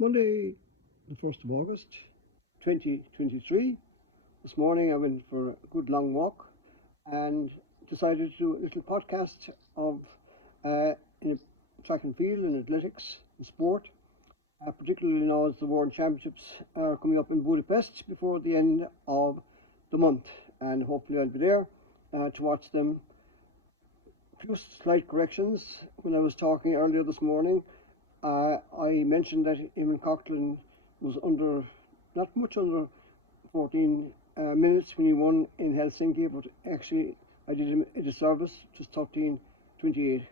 Monday, the 1st of August, 2023. This morning I went for a good long walk and decided to do a little podcast of in track and field and athletics and sport, particularly now as the World Championships are coming up in Budapest before the end of the month, and hopefully I'll be there to watch them. Few slight corrections. When I was talking earlier this morning, I mentioned that Eamon Coughlin was not much under 14 minutes when he won in Helsinki, but actually I did him a disservice, just 13:28.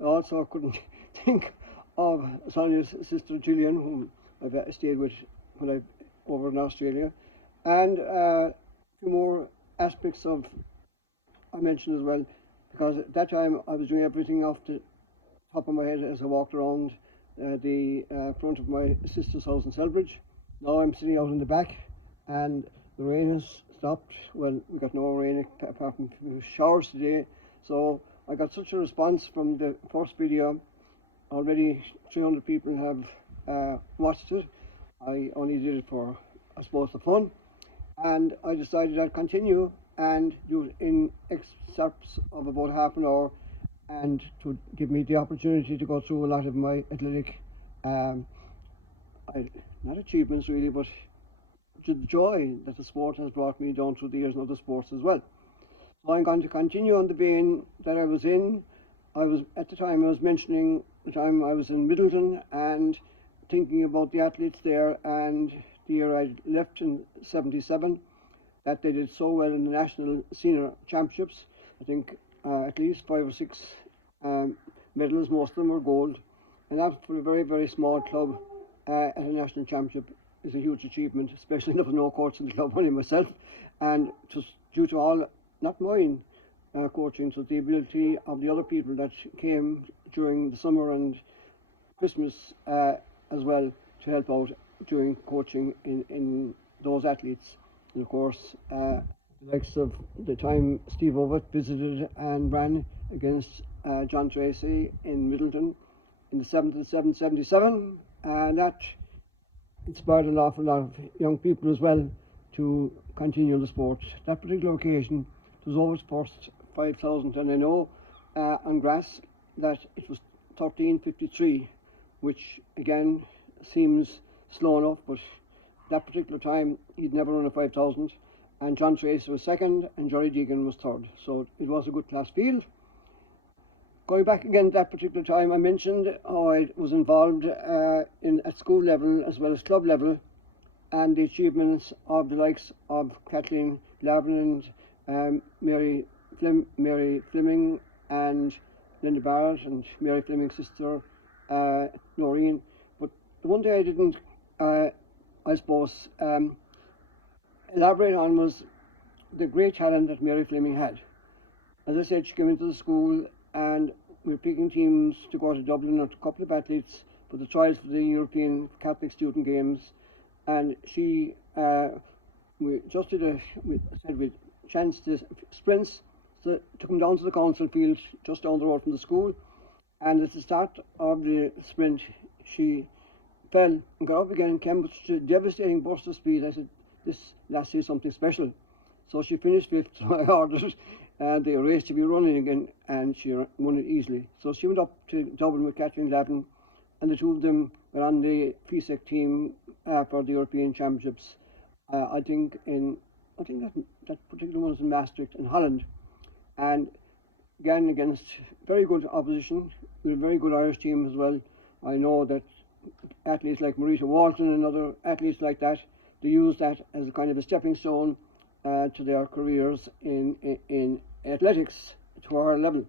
I also couldn't think of Sonia's sister Gillian, whom I've stayed with when I over in Australia, and a few more aspects of I mentioned as well, because at that time I was doing everything off the top of my head as I walked around the front of my sister's house in Selbridge. Now I'm sitting out in the back and the rain has stopped. Well, we got no rain apart from showers today. So I got such a response from the first video. Already 300 people have watched it. I only did it for, I suppose, the fun. And I decided I'd continue and do it in excerpts of about half an hour, and to give me the opportunity to go through a lot of my athletic, not achievements really, but the joy that the sport has brought me down through the years in other sports as well. So I'm going to continue on the vein that I was in. At the time I was mentioning the time I was in Midleton and thinking about the athletes there, and the year I left in '77, that they did so well in the National Senior Championships. I think at least 5 or 6 medals, most of them were gold, and that for a very, very small club at a national championship is a huge achievement, especially there was no coach in the club, only myself, and just due to all, not mine coaching, so the ability of the other people that came during the summer and Christmas as well to help out during coaching in those athletes. And of course, the likes of the time Steve Ovett visited and ran against John Tracy in Midleton in the 77, and that inspired an awful lot of young people as well to continue the sport. That particular occasion was Ovett's first 5,000, and I know on grass that it was 13:53, which again seems slow enough, but that particular time he'd never run a 5,000, and John Tracy was second and Johnny Deegan was third, so it was a good class field. Going back again to that particular time, I mentioned how I was involved at school level as well as club level, and the achievements of the likes of Kathleen Glavin and Mary Fleming and Linda Barrett and Mary Fleming's sister Noreen. But the one thing I didn't I suppose elaborate on was the great talent that Mary Fleming had. As I said, she came into the school and we were picking teams to go to Dublin, or a couple of athletes for the trials for the European Catholic Student Games, and she we just did we chanced the sprints, so took them down to the council field just down the road from the school, and at the start of the sprint she fell and got up again and came with a devastating burst of speed. I said, this lassie is something special. So she finished fifth, so I ordered the race to be running again, and she won it easily. So she went up to Dublin with Kathleen Glavin, and the two of them were on the FISEC team for the European Championships. I think that particular one was in Maastricht in Holland, and again against very good opposition with a very good Irish team as well. I know that athletes like Marita Walton and other athletes like that, they use that as a kind of a stepping stone to their careers in athletics to our level.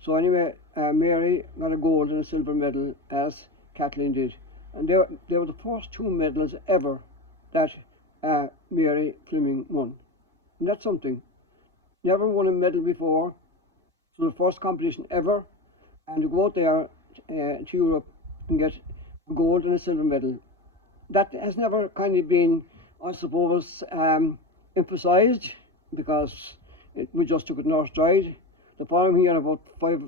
So anyway, Mary got a gold and a silver medal, as Kathleen did, and they were the first 2 medals ever that Mary Fleming won, and that's something. Never won a medal before, so the first competition ever, and to go out there to Europe and get a gold and a silver medal, that has never kind of been, I suppose, emphasised, because we just took it in our stride. The following year about 5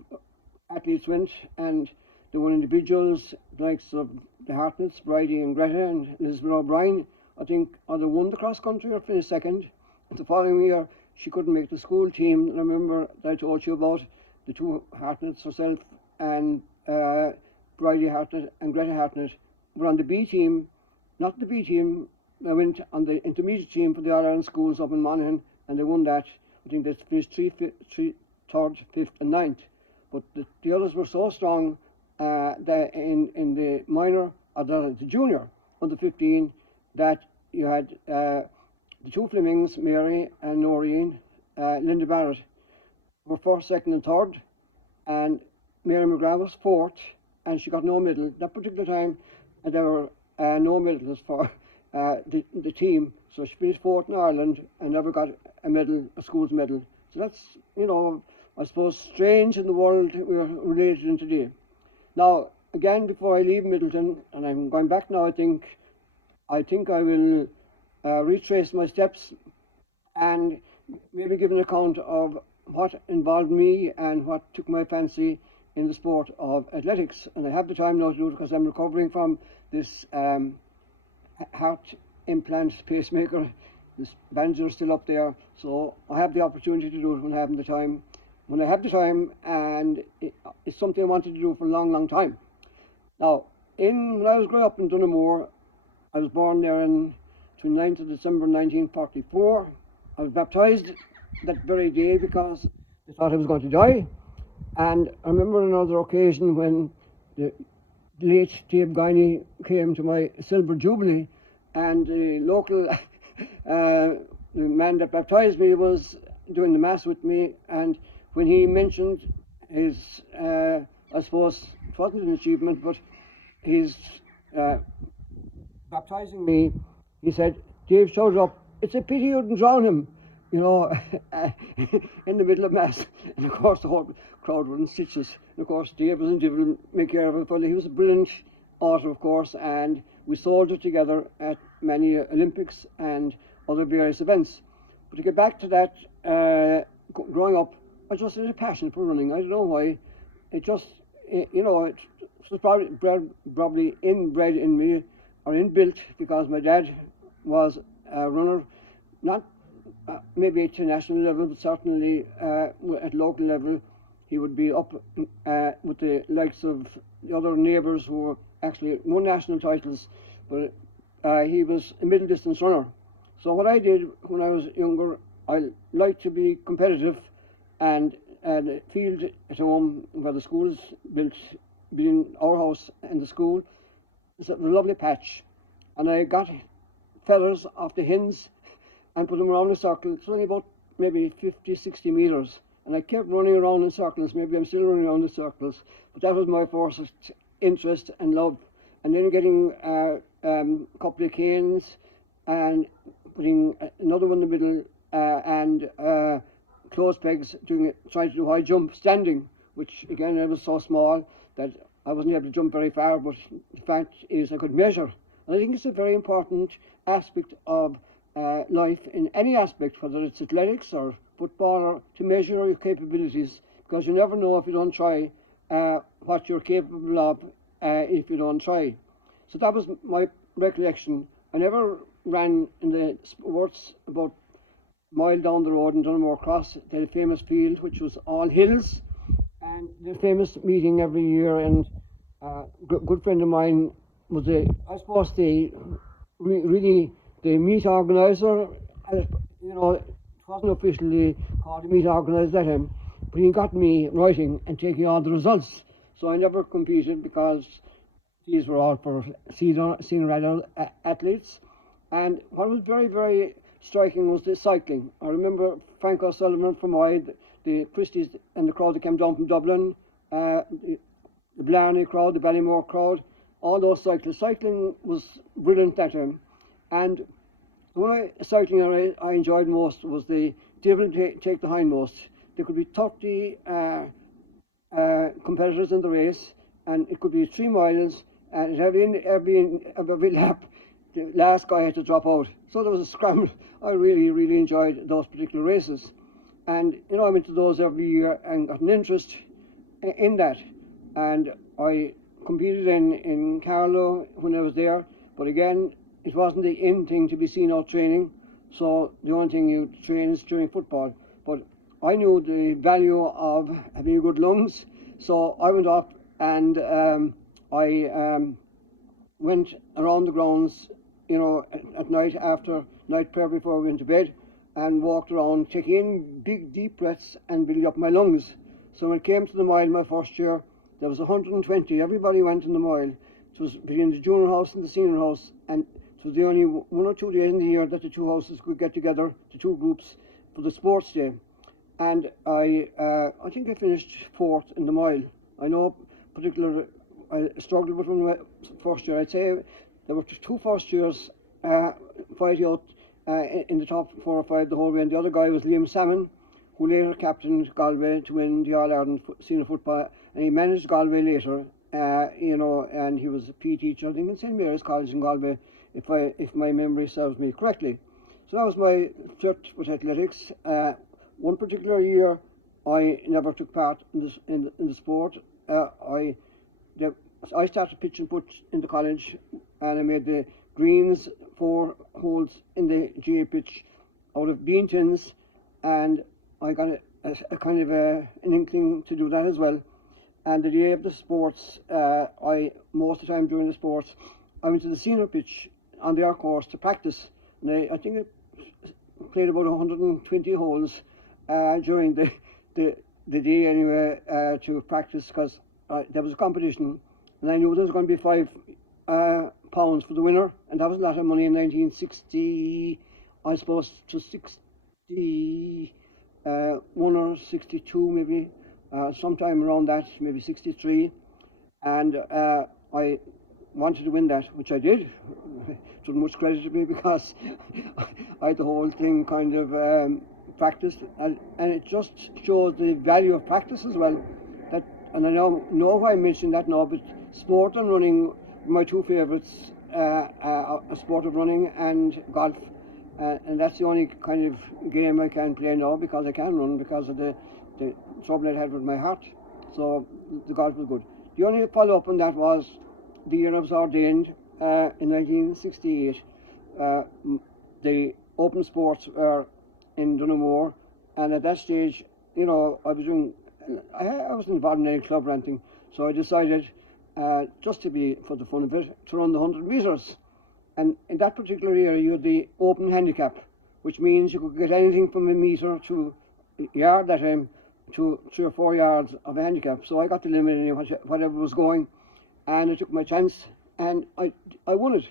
athletes went, and they won individuals, the likes of the Hartnetts, Bridie and Greta and Elizabeth O'Brien, I think, either won the cross country or finished second. And the following year, she couldn't make the school team. And I remember that I told you about the two Hartnetts, herself and Bridie Hartnett and Greta Hartnett, were on the B team, not the B team. They went on the intermediate team for the All Ireland schools up in Monaghan, and they won that. I think they finished third, fifth, and ninth. But the others were so strong that in the minor, or the junior, under 15, that you had the two Flemings, Mary and Noreen, Linda Barrett, were first, second, and third, and Mary McGrath was fourth, and she got no medal. That particular time, there were no medals for the team, so she finished fourth in Ireland and never got a medal, a school's medal. So that's, I suppose, strange in the world we're related in today. Now, again, before I leave Midleton, and I'm going back now, I think I will retrace my steps and maybe give an account of what involved me and what took my fancy in the sport of athletics. And I have the time now to do it because I'm recovering from this heart implant pacemaker. This bandage is still up there, so I have the opportunity to do it when I have the time. When I have the time, and it's something I wanted to do for a long, long time. Now, when I was growing up in Donaghmore, I was born there on 29th of December 1944. I was baptised that very day because they thought I was going to die. And I remember another occasion when the late Dave Guiney came to my silver jubilee, and the local the man that baptised me was doing the mass with me, and when he mentioned his, I suppose it wasn't an achievement, but his baptising me, he said, Dave shouted up, "It's a pity you didn't drown him," in the middle of mass. And of course the whole crowd were in stitches. And of course Dave wasn't able to make care of it, but he was a brilliant author, of course, and we soldiered together at many Olympics and other various events. But to get back to that, growing up, I just had a passion for running. I don't know why. It just, it was probably inbred in me, or inbuilt, because my dad was a runner, not maybe at national level, but certainly at local level. He would be up with the likes of the other neighbours who were actually won national titles, but he was a middle distance runner. So what I did when I was younger, I liked to be competitive, and the field at home where the school is built, between our house and the school, is a lovely patch, and I got feathers off the hens and put them around a circle. It's only about maybe 50-60 metres, and I kept running around in circles. Maybe I'm still running around in circles, but that was my first interest and love. And then getting a couple of canes and putting another one in the middle, and clothes pegs, trying to do high jump standing, which again I was so small that I wasn't able to jump very far, but the fact is I could measure. And I think it's a very important aspect of life, in any aspect, whether it's athletics or football, or to measure your capabilities, because you never know if you don't try what you're capable of if you don't try. So that was my recollection. I never ran in the sports about a mile down the road in Donaghmore Cross. They had a famous field which was all hills, and the famous meeting every year, and a good friend of mine was I suppose really the meet organiser. It wasn't officially called a meet organiser that time, but he got me writing and taking all the results. So I never competed because these were all for senior adult athletes. And what was very, very striking was the cycling. I remember Frank O'Sullivan from the Christies and the crowd that came down from Dublin, the Blarney crowd, the Ballymore crowd, all those cyclists. Cycling was brilliant that time. And the cycling I enjoyed most was the devil take the hindmost. There could be 30 competitors in the race, and it could be 3 miles, and every lap the last guy had to drop out. So there was a scramble. I really, really enjoyed those particular races. And I went to those every year and got an interest in that. And I competed in Carlow when I was there, but again, it wasn't the in thing to be seen out training, so the only thing you train is during football. But I knew the value of having good lungs, so I went up and I went around the grounds, at night after night prayer before we went to bed, and walked around, taking in big deep breaths and building up my lungs. So when it came to the mile my first year, there was 120. Everybody went in the mile. It was between the junior house and the senior house, and it was the only 1 or 2 days in the year that the two houses could get together, the two groups, for the sports day. And I think I finished fourth in the mile. I know I struggled with one first year. I'd say there were two first years fighting out in the top 4 or 5 the whole way, and the other guy was Liam Salmon, who later captained Galway to win the All-Ireland senior football, and he managed Galway later, and he was a PE teacher, I think, in St Mary's College in Galway, if my memory serves me correctly. So that was my flirt with athletics. One particular year, I never took part in the sport. I started pitch and put in the college, and I made the greens 4 holes in the GA pitch out of bean tins, and I got a kind of an inkling to do that as well. And the day of the sports, most of the time during the sports, I went to the senior pitch on their course to practice. And I think I played about 120 holes during the day anyway, to practice, because there was a competition, and I knew there was going to be £5 for the winner, and that was a lot of money in 1960, I suppose, to 61 or 62 maybe, sometime around that, maybe 63, and I wanted to win that, which I did. It wasn't much credit to me because I had the whole thing kind of practiced, and it just shows the value of practice as well. And I know why I mentioned that now, but sport and running, my two favourites, a sport of running and golf. And that's the only kind of game I can play now, because I can run because of the trouble I had with my heart. So the golf was good. The only follow-up on that was the year I was ordained in 1968. The open sports were in Donaghmore, and at that stage, I was involved in any club or anything, so I decided, just to be for the fun of it, to run the 100 metres. And in that particular year, you had the open handicap, which means you could get anything from a metre to a yard that time to 3 or 4 yards of a handicap. So I got the limit in whatever was going, and I took my chance, and I won it.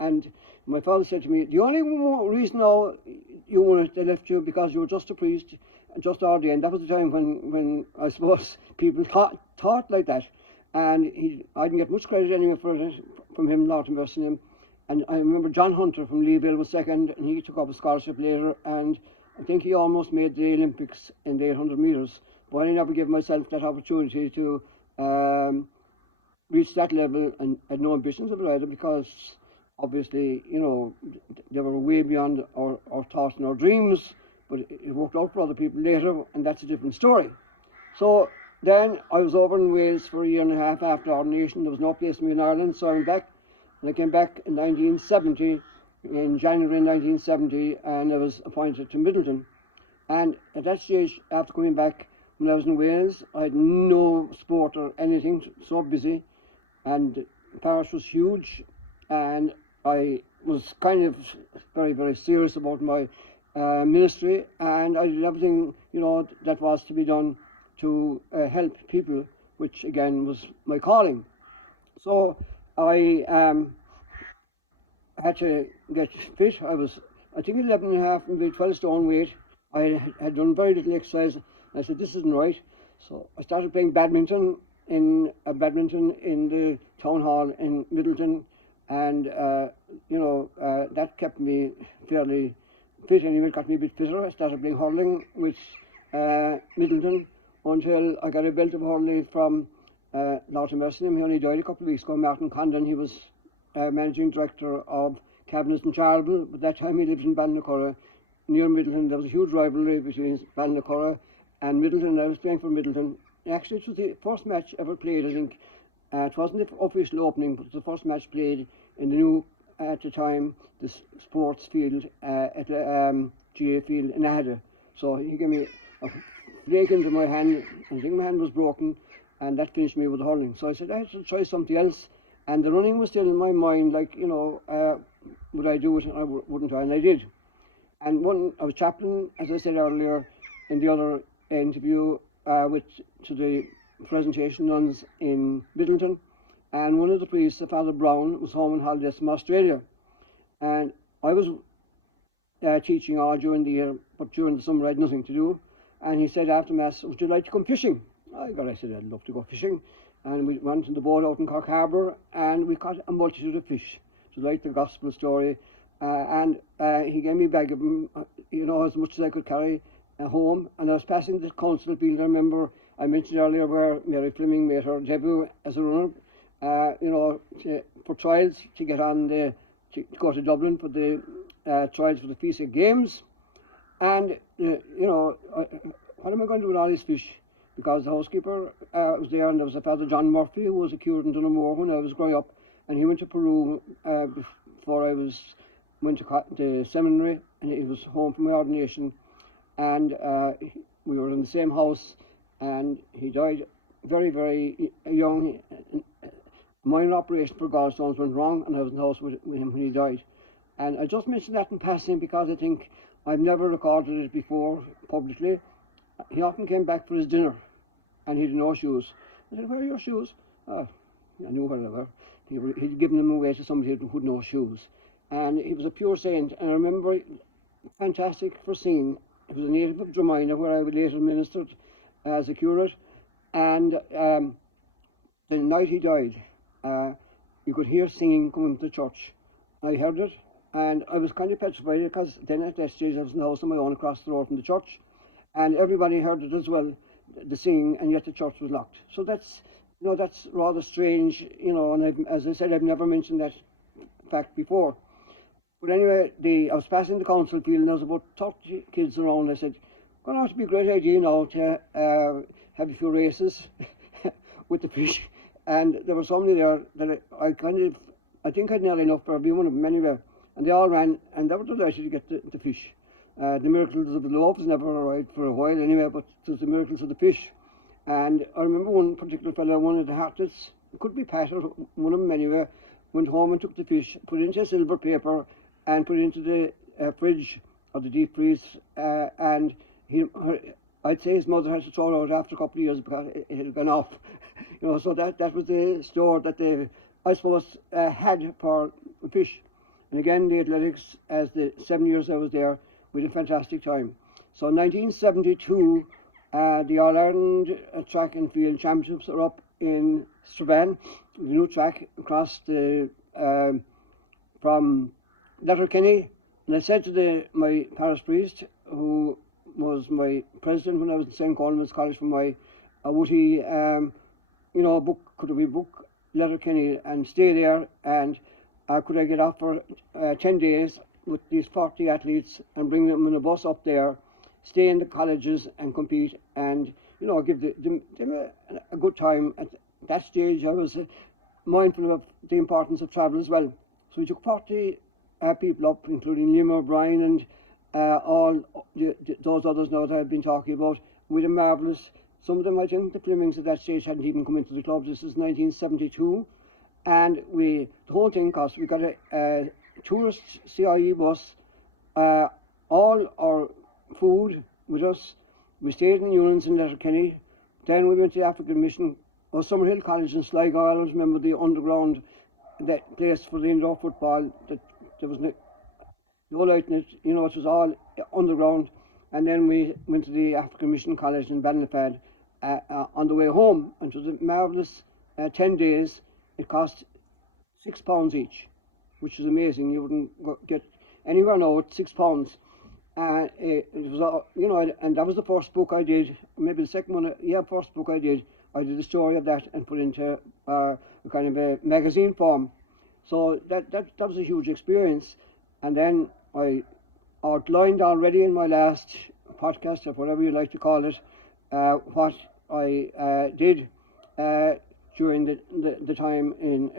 And my father said to me, the only reason now you won it, they left you because you were just a priest, just ordained. That was the time when I suppose people thought like that. And I didn't get much credit anyway for it from him, Lord invest in him. And I remember John Hunter from Leeville was second, and he took up a scholarship later, and I think he almost made the Olympics in the 800 metres. But I never gave myself that opportunity to reach that level, and had no ambitions of it either, because obviously, they were way beyond our thoughts and our dreams, but it worked out for other people later, and that's a different story. So then I was over in Wales for a year and a half after ordination. There was no place for me in Ireland, so I went back. And I came back in 1970, in January 1970, and I was appointed to Middleton. And at that stage, after coming back, when I was in Wales, I had no sport or anything, so busy. And the parish was huge, and I was kind of very, very serious about my ministry, and I did everything, that was to be done to help people, which again was my calling. So I had to get fit. I was, I think, 11 and a half, maybe 12 stone weight. I had done very little exercise. I said, this isn't right. So I started playing badminton in the town hall in Middleton, and that kept me fairly fit anyway. It got me a bit fitter. I started playing hurling with Middleton until I got a belt of hurling from Lord Mercy. He only died a couple of weeks ago. Martin Condon, he was managing director of Cabinets in Charleville, but that time he lived in Ballinacurra near Middleton. There was a huge rivalry between Ballinacurra and Middleton. I was playing for Middleton. Actually, it was the first match ever played, I think, It wasn't the official opening, but it was the first match played in the new, at the time, the sports field at the GA field in Aghada. So he gave me a break into my hand, and I think my hand was broken, and that finished me with the hurling. So I said I had to try something else, and the running was still in my mind, like, would I do it, and wouldn't I, and I did. And I was chaplain, as I said earlier, in the other interview, to the presentation nuns in Middleton, and one of the priests, Father Brown, was home on holidays from Australia, and I was teaching all during the year, but during the summer I had nothing to do, and he said after Mass, would you like to come fishing? I said I'd love to go fishing, and we went on the boat out in Cork Harbour, and we caught a multitude of fish, to like the gospel story, and he gave me a bag of them, as much as I could carry home, and I was passing the council field. I remember I mentioned earlier where Mary Fleming made her debut as a runner, for trials to get on to go to Dublin for the trials for the FISA Games, and what am I going to do with all these fish? Because the housekeeper was there, and there was a Father John Murphy who was a curate in Dunamore when I was growing up, and he went to Peru before I went to the seminary, and he was home from my ordination, and we were in the same house, and he died very, very young. Minor operation for gallstones went wrong, and I was in the house with him when he died. And I just mentioned that in passing because I think I've never recorded it before publicly. He often came back for his dinner, and he had no shoes. I said, where are your shoes? I knew where they were. He'd given them away to somebody who had no shoes. And he was a pure saint, and I remember, fantastic for seeing. He was a native of Dromina, where I later ministered as a curate, and the night he died, you could hear singing coming to church. I heard it, and I was kind of petrified, because then at that stage I was in the house on my own across the road from the church, and everybody heard it as well, the singing, and yet the church was locked. So that's rather strange, and as I said, I've never mentioned that fact before. But anyway, I was passing the council field, and there was about 30 kids around. I said, going to have to be a great idea now to have a few races with the fish. And there were so many there that I think I'd nearly enough for every one of them anyway. And they all ran, and they were delighted to get the fish. The miracles of the loaves never arrived for a while anyway, but it was the miracles of the fish. And I remember one particular fellow, one of the Hartlets, it could be Pat or one of them anyway, went home and took the fish, put it into a silver paper, and put it into the fridge or the deep freeze, and I'd say his mother had to throw it out after a couple of years because it had gone off. So that was the store that they, I suppose, had for fish. And again, the athletics, as the 7 years I was there, we had a fantastic time. So in 1972, the All-Ireland Track and Field Championships are up in Strabane, the new track across from Letterkenny. And I said to my parish priest, who was my president when I was in St. Coleman's College, for my would he, could we book Letterkenny and stay there, and could I get off for 10 days with these 40 athletes and bring them in a bus up there, stay in the colleges and compete, and give them a good time. At that stage, I was mindful of the importance of travel as well. So we took 40 people up, including Liam O'Brien and all those others now that I've been talking about, with a marvellous. Some of them, I think, the Flemings at that stage hadn't even come into the club. This is 1972, and the whole thing cost. We got a tourist CIE bus, all our food with us. We stayed in Newlands in Letterkenny. Then we went to the African Mission, or Summerhill College in Sligo. I always remember the underground, that place for the indoor football. That there was no light in it. It was all underground. And then we went to the African Mission College in Ballinafad on the way home. And it was a marvellous 10 days. It cost £6 each, which is amazing. You wouldn't get anywhere now at £6. It was, and that was the first book I did. Maybe the second one, first book I did. I did the story of that and put into a kind of a magazine form. So that was a huge experience. And then I outlined already in my last podcast, or whatever you like to call it, what I did during the time in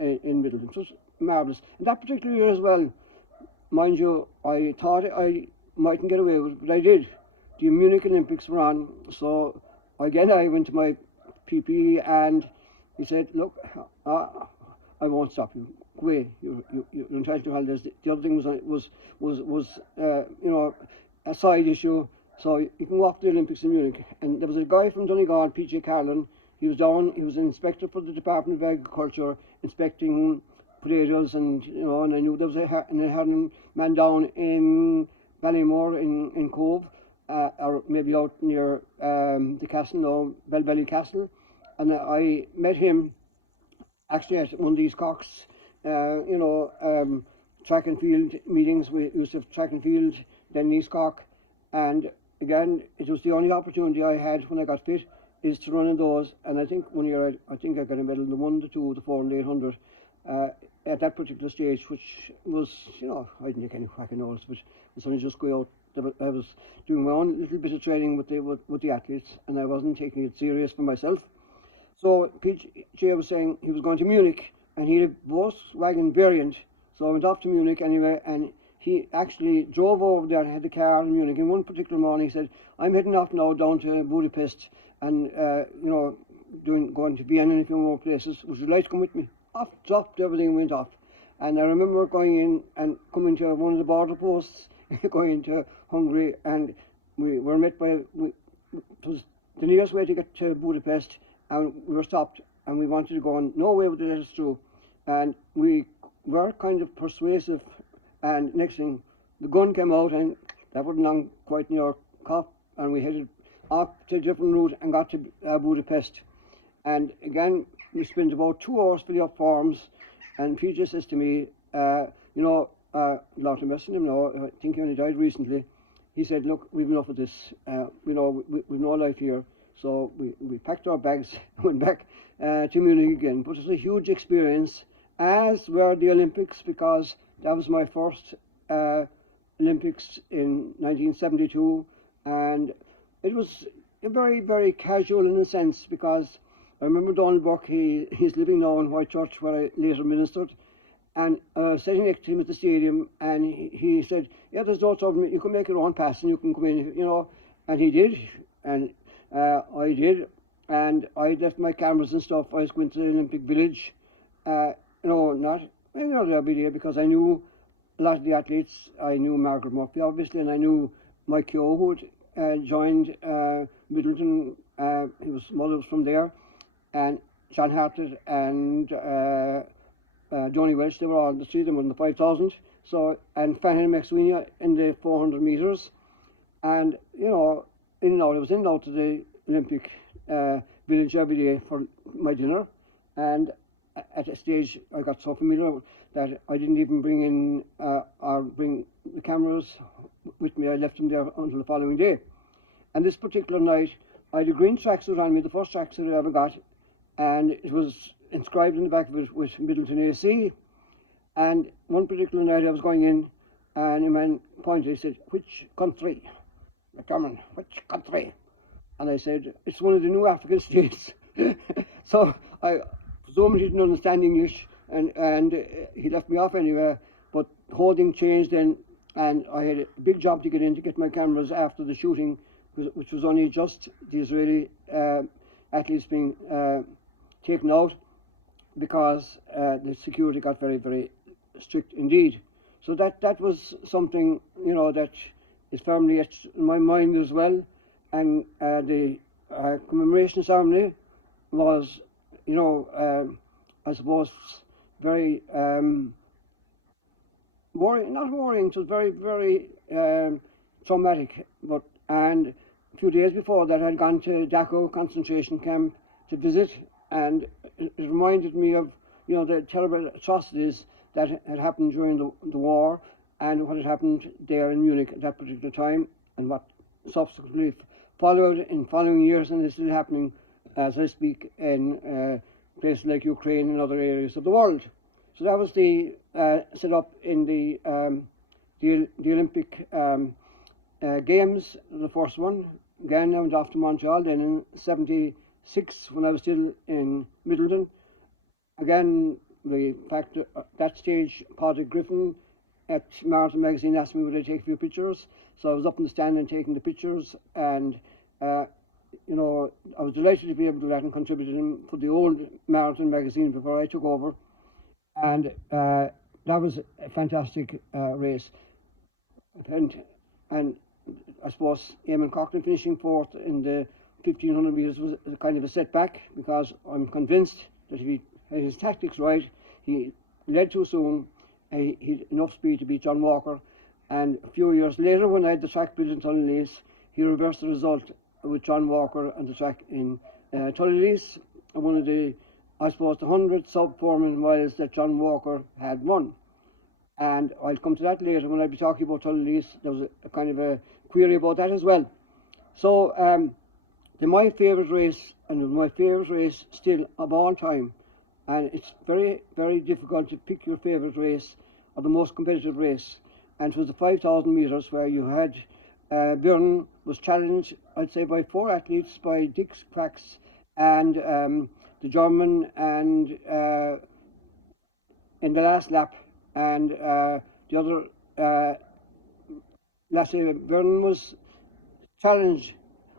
Middleton. It was marvellous. In that particular year as well, mind you, I thought I mightn't get away with it, but I did. The Munich Olympics were on, so again I went to my PP and he said, look, I won't stop you. Go away. You're entitled to holidays. The other thing was a side issue. So you can go off to the Olympics in Munich. And there was a guy from Donegal, P.J. Carlin. He was an inspector for the Department of Agriculture, inspecting potatoes, and I knew there was a herring man down in Ballymore in Cove, or maybe out near the castle now, Belvelly Castle. And I met him actually at one of these Cox, track and field meetings. We used to have track and field, then East Cork, and again, it was the only opportunity I had when I got fit is to run in those. And I think one year I think I got a medal in the 1, the 2, the 4 and the 800 at that particular stage, which was, I didn't take any cracking notice, but it was only just go out. I was doing my own little bit of training with the athletes, and I wasn't taking it serious for myself. So PJ was saying he was going to Munich, and he had a Volkswagen variant. So I went off to Munich anyway, and he actually drove over there and had the car in Munich. And one particular morning he said, I'm heading off now down to Budapest and, going to Vienna and a few more places. Would you like to come with me? Off, dropped everything, went off. And I remember going in and coming to one of the border posts, going into Hungary, and we were met by, it was the nearest way to get to Budapest, and we were stopped, and we wanted to go, and no way would they let us through. And we were kind of persuasive, and next thing, the gun came out, and that wasn't long, quite near Cop, and we headed off to a different route and got to Budapest. And again, we spent about 2 hours filling up forms, and PJ says to me, Lord Mercy him now, I think he only died recently. He said, look, we've enough of this, we've no life here. So we packed our bags and went back to Munich again. But it was a huge experience, as were the Olympics, because that was my first Olympics in 1972. And it was very, very casual in a sense, because I remember Donald Burke, he's living now in Whitechurch, where I later ministered. And sitting next to him at the stadium, and he said, yeah, there's no trouble, you can make your own pass and you can come in, and he did, and I did, and I left my cameras and stuff. I was going to the Olympic Village, not every day, because I knew a lot of the athletes. I knew Margaret Murphy, obviously, and I knew Mike Keogh, who had joined Middleton. His mother was from there, and John Hartlett and Johnny Welch, they were all, the three of them were in the 5,000. So, and Fahim McSweeney in the 400 metres. And, in and out, I was in and out to the Olympic Village every day for my dinner. And at a stage, I got so familiar that I didn't even bring in or bring the cameras with me. I left them there until the following day. And this particular night, I had a green tracksuit on me, the first tracksuit I ever got, and it was inscribed in the back of it with Middleton AC. And one particular night I was going in, and a man pointed, he said, which country? McDermott, which country? And I said, it's one of the new African states. So I presumed he didn't understand English, and he left me off anyway. But the whole thing changed then, and I had a big job to get in to get my cameras after the shooting, which was only just the Israeli athletes being taken out, because the security got very, very strict indeed. So that was something, that is firmly etched in my mind as well. And the commemoration ceremony was, I suppose, very not worrying, it was very, very traumatic. And a few days before that, I'd gone to Dachau concentration camp to visit, and it reminded me of, the terrible atrocities that had happened during the war, and what had happened there in Munich at that particular time, and what subsequently followed in following years, and is still happening as I speak in places like Ukraine and other areas of the world. So that was the set up in the Olympic Games, the first one. Again, I went off to Montreal then in '76 when I was still in Middleton, again, the fact at that stage, Padraig Griffin at Marathon Magazine asked me would I take a few pictures. So I was up in the stand and taking the pictures, and you know, I was delighted to be able to do that and contributed for the old Marathon Magazine before I took over. And that was a fantastic race. And I suppose Eamon Coughlin finishing fourth in the 1500 metres was a kind of a setback, because I'm convinced that if he had his tactics right, he led too soon, he had enough speed to beat John Walker. And a few years later, when I had the track built in Tullylease, he reversed the result with John Walker and the track in Tullylease, and one of the, I suppose, the 100 sub-4 minute miles that John Walker had won. And I'll come to that later when I'll be talking about Tullylease. There was a kind of a query about that as well. So my favourite race, and my favourite race still of all time, and it's very, very difficult to pick your favourite race or the most competitive race, and it was the 5,000 metres, where you had Byrne was challenged, I'd say, by 4 athletes, by Dix, Cracks, and the German, and in the last lap, and the other Lasse Byrne was challenged.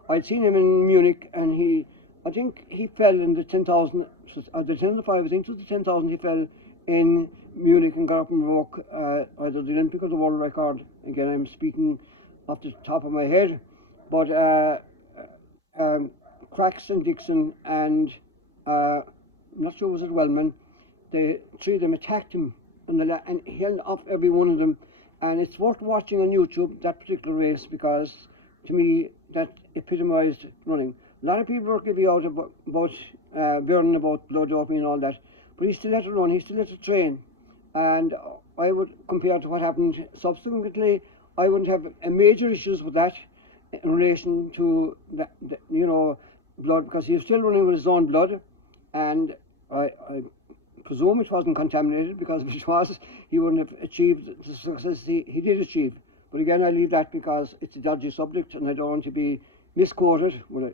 I'd seen him in Munich, and I think he fell in the 10,000, the 10 to 5, I think it was the 10,000 he fell in Munich and got up and broke either the Olympic or the world record. Again, I'm speaking off the top of my head, but Cracks and Dixon and I'm not sure was it Wellman, the three of them attacked him and he held off every one of them. And it's worth watching on YouTube, that particular race, because to me that epitomised running. A lot of people were giving out about Byrne, about blood doping and all that, but he still had to run, he still had to train. And I would compare to what happened subsequently, I wouldn't have major issues with that in relation to you know, blood, because he was still running with his own blood, and I presume it wasn't contaminated, because if it was, he wouldn't have achieved the success he did achieve. But again, I leave that because it's a dodgy subject, and I don't want to be misquoted. But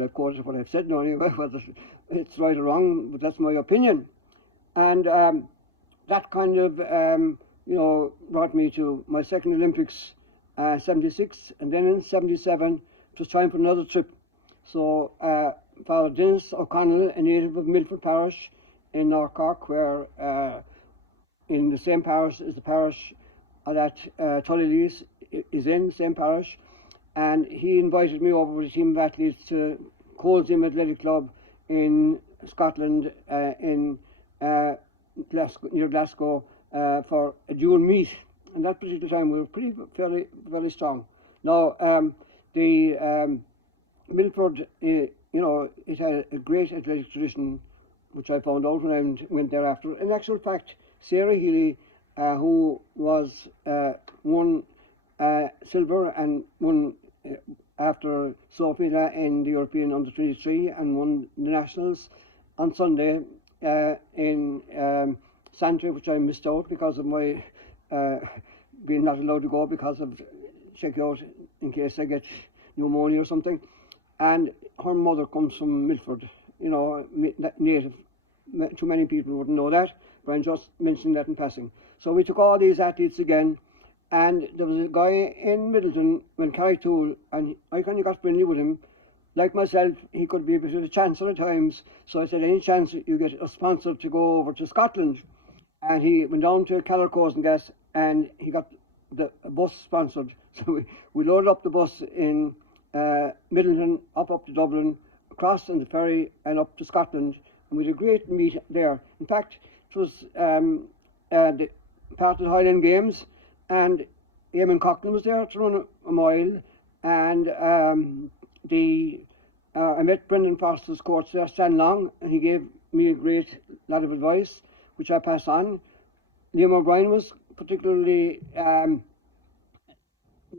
I've quoted what I've said now anyway, whether it's right or wrong, but that's my opinion. And that kind of, you know, brought me to my second Olympics, 76, and then in 77, it was time for another trip. So Father Dennis O'Connell, a native of Milford Parish in North Cork, where in the same parish as the parish that Tullylease is in, the same parish, and he invited me over with a team of athletes to Colesime Athletic Club in Scotland, in Glasgow, near Glasgow, for a dual meet. And that particular time we were fairly strong. Now the Milford, you know, it had a great athletic tradition, which I found out when I went there after. In actual fact, Sarah Healy, who was won silver and won after Sofia in the European Under-23 and won the Nationals on Sunday in Santry, which I missed out because of my being not allowed to go because of check out in case I get pneumonia or something. And her mother comes from Milford, you know, native. Too many people wouldn't know that, but I'm just mentioning that in passing. So we took all these athletes again, and there was a guy in Middleton, when Carricktool, and I kind of got friendly with him. Like myself, he could be a bit of a chancer at times, so I said, any chance you get a sponsor to go over to Scotland? And he went down to Callercoes and he got the bus sponsored. So we loaded up the bus in Middleton, up to Dublin, across on the ferry and up to Scotland, and we had a great meet there. In fact, it was the part of the Highland Games, and Eamon Coughlin was there to run a mile, and I met Brendan Foster's coach there, Stan Long, and he gave me a great lot of advice, which I passed on. Liam O'Brien was particularly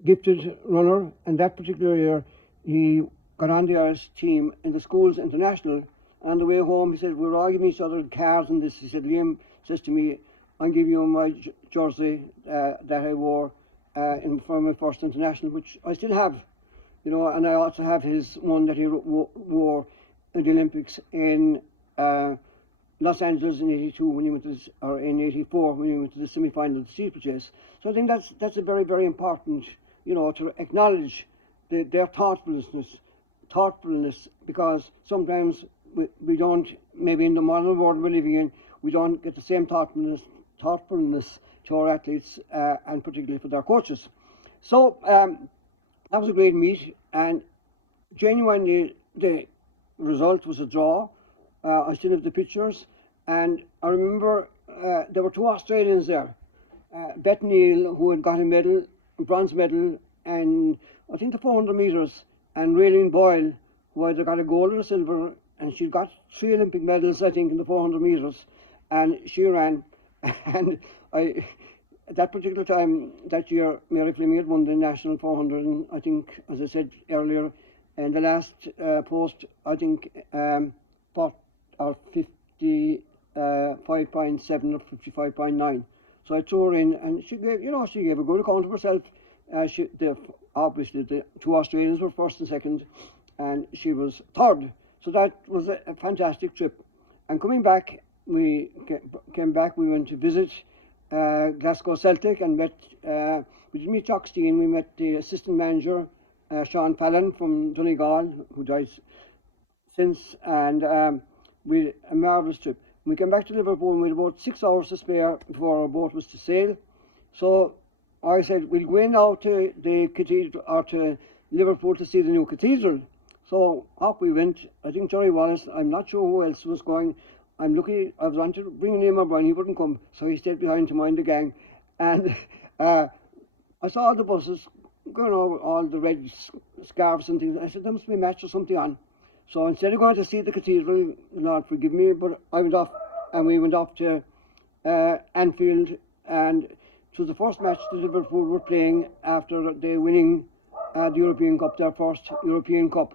gifted runner, and that particular year he got on the Irish team in the schools international. And on the way home, he said, we were all giving each other cards and this. He said, Liam says to me, I'll give you my jersey that I wore for my first international, which I still have, you know, and I also have his one that he wore in the Olympics in Los Angeles in '82 when he went to this, or in '84 when he went to the semi-final of the steeplechase. So I think that's a very, very important, to acknowledge their thoughtfulness, because sometimes we don't, maybe in the modern world we're living in, we don't get the same thoughtfulness to our athletes, and particularly for their coaches. So that was a great meet, and genuinely the result was a draw. I still have the pictures, and I remember there were two Australians there, Beth Neal, who had got a bronze medal, and I think the 400 metres, and Raylene Boyle, who either got a gold or a silver, and she got 3 Olympic medals, I think, in the 400 metres, and she ran, and at that particular time, that year, Mary Fleming had won the national 400, and I think, as I said earlier, in the last post, I think, 55.7 or 55.9. So I threw her in, and she gave a good account of herself. Obviously, the two Australians were first and second, and she was third. So that was a fantastic trip. And coming back, we went to visit Glasgow Celtic, and we didn't meet Jock Steen, we met the assistant manager, Sean Fallon from Donegal, who died since, and we had a marvellous trip. We came back to Liverpool, and we had about 6 hours to spare before our boat was to sail. So I said, we'll go in now to the cathedral, or to Liverpool, to see the new cathedral. So off we went. I think Jerry Wallace, I'm not sure who else was going. I was on to bring Liam O'Brien, he wouldn't come, so he stayed behind to mind the gang. And I saw all the buses going over, all the red scarves and things. I said, there must be a match or something on. So instead of going to see the cathedral, Lord forgive me, but I went off, and we went off to Anfield, and it was the first match that Liverpool were playing after they winning the European Cup, their first European Cup,